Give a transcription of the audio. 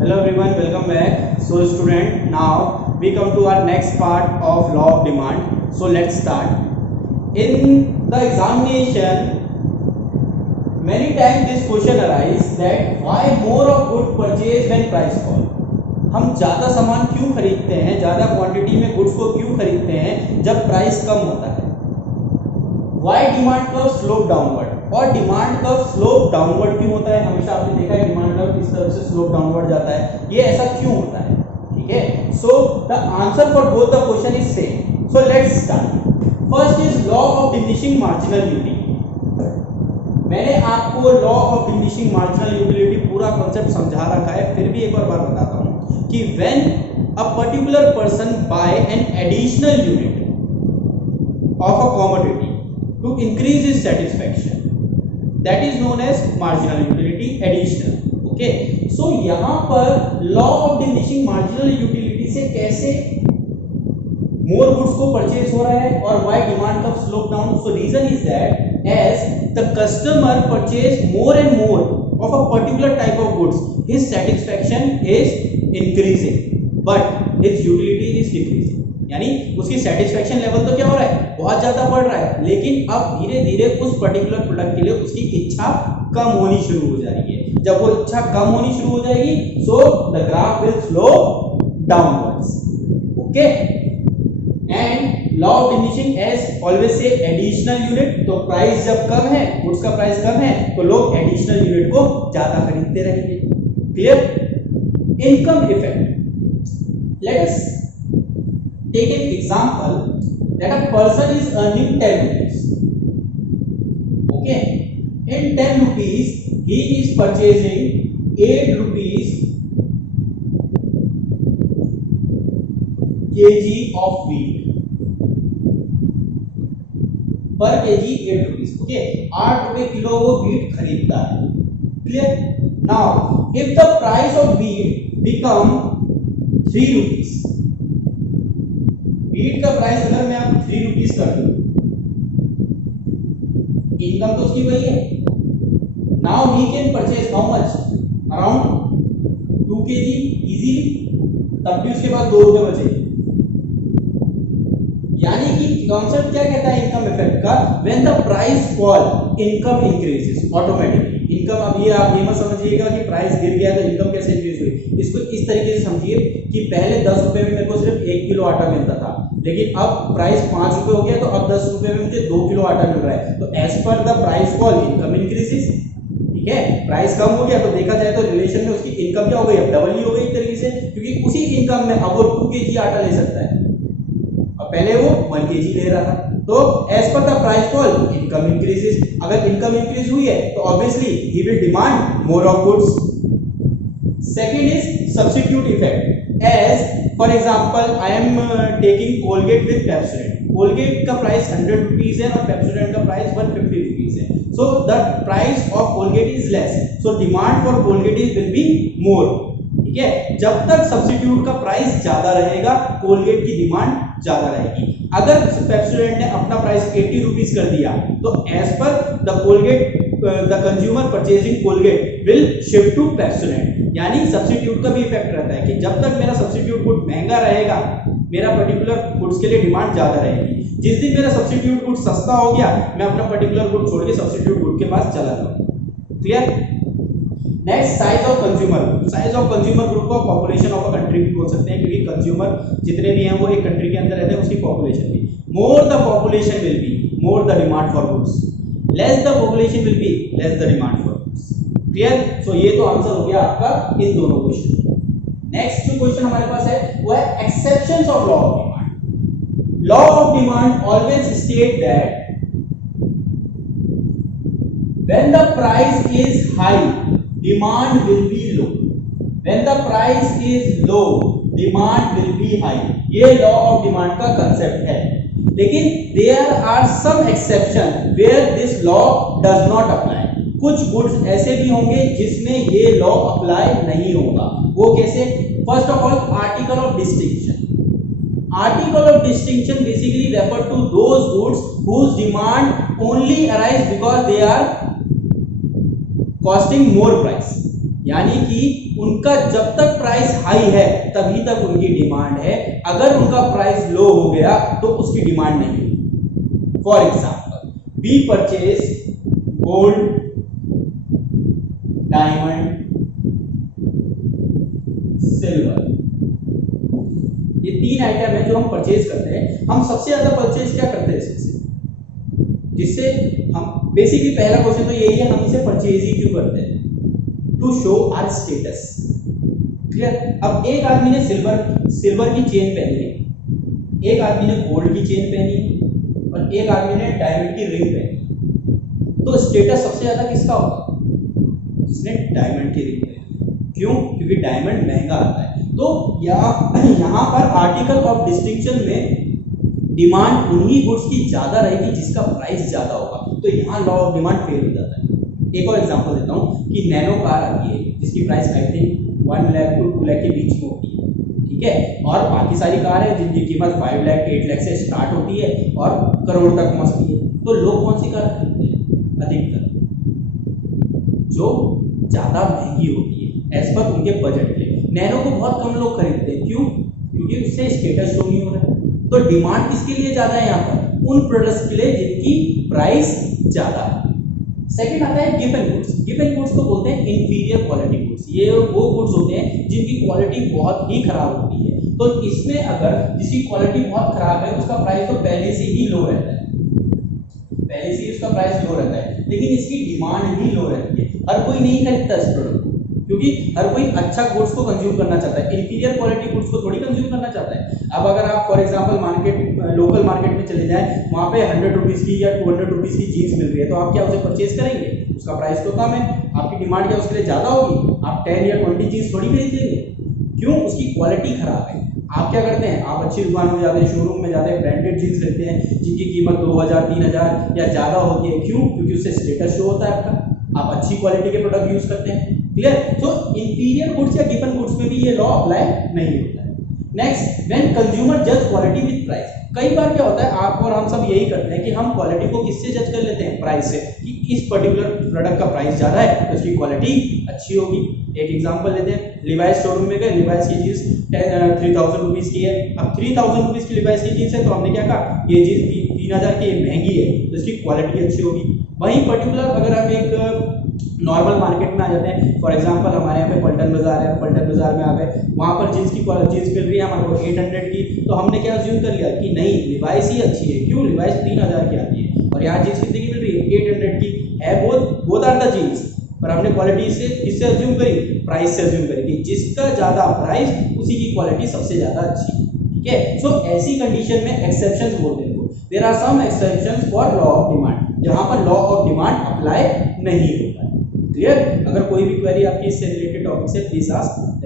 Hello everyone, welcome back. So student, now we come to our next part of law of demand. So let's start. In the examination, many times this question arises that why more of good purchase when price fall. हम ज़्यादा सामान क्यों खरीदते हैं, ज़्यादा quantity में goods को क्यों खरीदते हैं जब प्राइस कम होता है. Why demand curve slope downward. और डिमांड कर्व स्लोप डाउनवर्ड क्यों होता है? हमेशा आपने देखा है डिमांड कर्व इस तरफ से स्लोप डाउनवर्ड जाता है. ये ऐसा क्यों होता है? ठीक है. So the answer for both the question is same. So let's start. First is law of diminishing marginal utility. मैंने आपको law of diminishing marginal utility पूरा कॉन्सेप्ट समझा रखा है, फिर भी एक और बार बताता हूं कि when a particular person by an additional unit of a commodity to increase his satisfaction, that is known as marginal utility additional. Okay, so यहाँ पर law of diminishing marginal utility से कैसे more goods को purchase हो रहा है और why demand curve slope down. So reason is that as the customer purchase more and more of a particular type of goods, his satisfaction is increasing but his utility is decreasing. यानी उसकी satisfaction level तो क्या हो रहा है, बहुत ज्यादा बढ़ रहा है, लेकिन अब धीरे धीरे उस पर्टिकुलर प्रोडक्ट के लिए उसकी इच्छा कम होनी शुरू हो जा रही है. जब वो इच्छा कम होनी शुरू हो जाएगी so the graph will slow downwards. Okay, and law of diminishing as always से एडिशनल यूनिट. तो प्राइस जब कम है, गुड्स का प्राइस कम है, तो लोग एडिशनल यूनिट को ज्यादा खरीदते रहेंगे. Clear? Income effect. Let us take an example that a person is earning 10 rupees. Okay, in 10 rupees he is purchasing 8 rupees kg of wheat. Per kg 8 rupees. Okay, 8 रुपए kilo वो wheat खरीदता है. Clear? Now if the price of wheat become 3 rupees, wheat का price अगर मैं आप 3 rupees कर दूं, इनकम तो उसकी वही है. Now he can purchase how much, around 2 kg easily. तब भी उसके पास 2 रुपए बचे. यानी कि कॉन्सेप्ट क्या कहता है इनकम इफेक्ट का, when the price fall income increases automatically. Income, अब ये आप ये मत समझिएगा कि प्राइस गिर गया तो इनकम कैसे इंक्रीज हुई. इसको इस तरीके से समझिए कि पहले 10 रुपए में मेरे को सिर्फ 1 किलो आटा मिलता था, लेकिन अब प्राइस 5 रुपए हो गया तो अब 10 रुपए में मुझे 2 किलो आटा मिल रहा है. तो as per the price fall income increases. ठीक है, प्राइस कम हो गया तो देखा जाए तो रिलेशन में उसकी इनकम क्या हो गई, अब डबल ही हो गई एक तरीके से, क्योंकि उसी इनकम में अब वो 2 kg आटा ले सकता है और पहले वो 1 kg ले रहा था. तो as per the price fall income increases. अगर इनकम इंक्रीज हुई है तो obviously he will demand more of goods. Second is substitute effect. as for example I am taking Colgate with Pepsodent. Colgate का price 100 rupees है और Pepsodent का price 150 rupees है. so the price of Colgate is less, so demand for Colgate will be more. ठीक है, जब तक substitute का प्राइस ज्यादा रहेगा Colgate की डिमांड ज्यादा रहेगी. अगर Pepsodent ने अपना प्राइस 80 रुपीस कर दिया तो as per the Colgate the consumer purchasing Colgate will shift to Pepsodent. यानी सब्स्टिट्यूट का भी इफेक्ट रहता है कि जब तक मेरा सब्स्टिट्यूट गुड महंगा रहेगा मेरा पर्टिकुलर गुड्स के लिए डिमांड ज्यादा रहेगी. जिस दिन मेरा सब्स्टिट्यूट गुड सस्ता हो गया मैं अपना पर्टिकुलर गुड छोड़ के सब्स्टिट्यूट गुड के पास चला जाऊं. Clear? Next, size of consumer. Size of consumer group को पॉपुलेशन ऑफ अ कंट्री भी बोल सकते हैं, क्योंकि कंज्यूमर जितने भी हैं वो एक कंट्री के अंदर रहते हैं, उसकी पॉपुलेशन भी. More the population will be more the demand for goods, less the population will be less the demand for goods. Clear? So ये तो आंसर हो गया आपका इन दोनों क्वेश्चन. नेक्स्ट जो क्वेश्चन हमारे पास है वो है exceptions of law of demand. Law of demand always state that when the price is high demand will be low, when the price is low demand will be high. ये law of demand का concept है. लेकिन there are some exception where this law does not apply. कुछ goods ऐसे भी होंगे जिसमें ये लॉ अप्लाई नहीं होगा. वो कैसे? First of all article of distinction. Article of distinction basically refer to those goods whose demand only arise because they are costing more price. यानी कि उनका जब तक प्राइस हाई है तभी तक उनकी डिमांड है, अगर उनका प्राइस लो हो गया तो उसकी डिमांड नहीं होगी। For example, we purchase gold, diamond, silver, ये 3 आइटम है जो हम परचेज करते हैं। हम सबसे ज्यादा परचेज क्या करते हैं इससे, जिससे हम बेसिकली पहला क्वेश्चन तो यही है, हम इसे परचेज ही क्यों करते हैं, to show our status. Clear. अब एक आदमी ने सिल्वर की चेन पहनी है, एक आदमी ने गोल्ड की चेन पहनी है और एक आदमी ने डायमंड की रिंग पहनी है, तो स्टेटस सबसे ज्यादा किसका होगा, जिसने डायमंड की रिंग पहनी। क्यों? क्योंकि डायमंड महंगा आता है। तो यहाँ पर आर्टिकल ऑफ डिस्टिंक्शन में डिमांड उन्हीं गुड्स की ज्यादा रहेगी जिसका प्राइस ज्यादा होगा, तो यहाँ लॉ ऑफ डिमांड फेल हो जाता है। एक और एग्जांपल देता हूँ कि नैनो कार आती है जिसकी price I think 1 lakh to 2 lakh के बीच में होती है, ठीक है, और बाकी सारी कार है जिनकी कीमत 5 लाख 8 लाख से स्टार्ट होती है और करोड़ तक पहुंचती है। तो लोग कौन सी कार खरीदते हैं अधिकतर, जो ज्यादा महंगी होती है एज पर उनके बजट के। नैनो को बहुत कम लोग खरीदते हैं, क्यों? क्योंकि उससे स्टेटस शो नहीं हो रहा है। तो डिमांड किसके लिए ज्यादा है यहाँ पर, उन प्रोडक्ट्स के लिए जिनकी प्राइस ज्यादा है। सेकंड आता है गिवन गुड्स। गिवन गुड्स को बोलते हैं इंफीरियर क्वालिटी गुड्स। ये वो गुड्स होते हैं जिनकी क्वालिटी बहुत ही खराब होती है। तो इसमें अगर जिसकी क्वालिटी बहुत खराब है उसका प्राइस तो पहले से ही लो रहता है, पहले से ही उसका प्राइस लो रहता है, लेकिन इसकी डिमांड भी लो रहती है। हर कोई नहीं खरीदता इस प्रोडक्ट को, क्योंकि हर कोई अच्छा गुड्स को कंज्यूम करना चाहता है, इंफीरियर क्वालिटी गुड्स को थोड़ी कंज्यूम करना चाहता है। अब अगर आप फॉर एग्जांपल लोकल मार्केट में चले जाएं, वहाँ पे 100 रुपीज़ की या 200 रुपीज़ की जीन्स मिल रही है, तो आप क्या उसे परचेज करेंगे? उसका प्राइस तो कम है, आपकी डिमांड क्या उसके लिए ज़्यादा होगी? आप 10 या 20 जीन्स थोड़ी खरीदेंगे, क्यों? उसकी क्वालिटी खराब है। आप क्या करते हैं, आप अच्छी दुकान में जाते हैं, शोरूम में जाते हैं, ब्रांडेड जीन्स लेते हैं जिनकी कीमत 2000 3000 या ज़्यादा होती है। क्यों? क्योंकि उससे स्टेटस शो होता है आपका, आप अच्छी क्वालिटी के प्रोडक्ट यूज करते हैं। क्लियर? तो इंफीरियर गुड्स या गिवन गुड्स में भी ये लॉ अप्लाई नहीं होता है। नेक्स्ट, व्हेन कंज्यूमर जज क्वालिटी विद प्राइस। कई बार क्या होता है, आप और हम सब यही करते हैं कि हम क्वालिटी को किससे जज कर लेते हैं? प्राइस से, कि इस पर्टिकुलर प्रोडक्ट का प्राइस ज़्यादा है तो उसकी क्वालिटी अच्छी होगी। एक एग्जांपल लेते हैं, लिवाइस शोरूम में गए, लिवाइस की जीन्स 3000 रुपीज़ की है। अब 3000 रुपीज़ की लिवाइस की जीन्स है तो हमने क्या कहा, ये जीन्स 3000 की महंगी है तो इसकी क्वालिटी अच्छी होगी। वहीं पर्टिकुलर अगर आप एक नॉर्मल मार्केट में आ जाते हैं, फॉर एग्जांपल हमारे यहाँ पे पल्टन बाजार है, पल्टन बाजार में आ गए, वहाँ पर जीन्स मिल रही है हमारे को 800 की, तो हमने क्या अज्यूम कर लिया कि नहीं लिवाइस ही अच्छी है। क्यों? लिवाइस 3000 की आती है और यहाँ जीन्स कितने की मिल रही है? 800 की है। बोथ आर द जीन्स, पर हमने क्वालिटी से किससे अज्यूम करी? प्राइस से अज्यूम करी कि जिसका ज़्यादा प्राइस उसी की क्वालिटी सबसे ज़्यादा अच्छी, ठीक है। सो ऐसी कंडीशन में एक्सेप्शंस बोलते हैं, there are some exceptions for law of demand, जहाँ पर लॉ ऑफ डिमांड अप्लाई नहीं होता है। क्लियर? अगर कोई भी क्वेरी आपकी इससे रिलेटेड टॉपिक से प्लीज आस्क।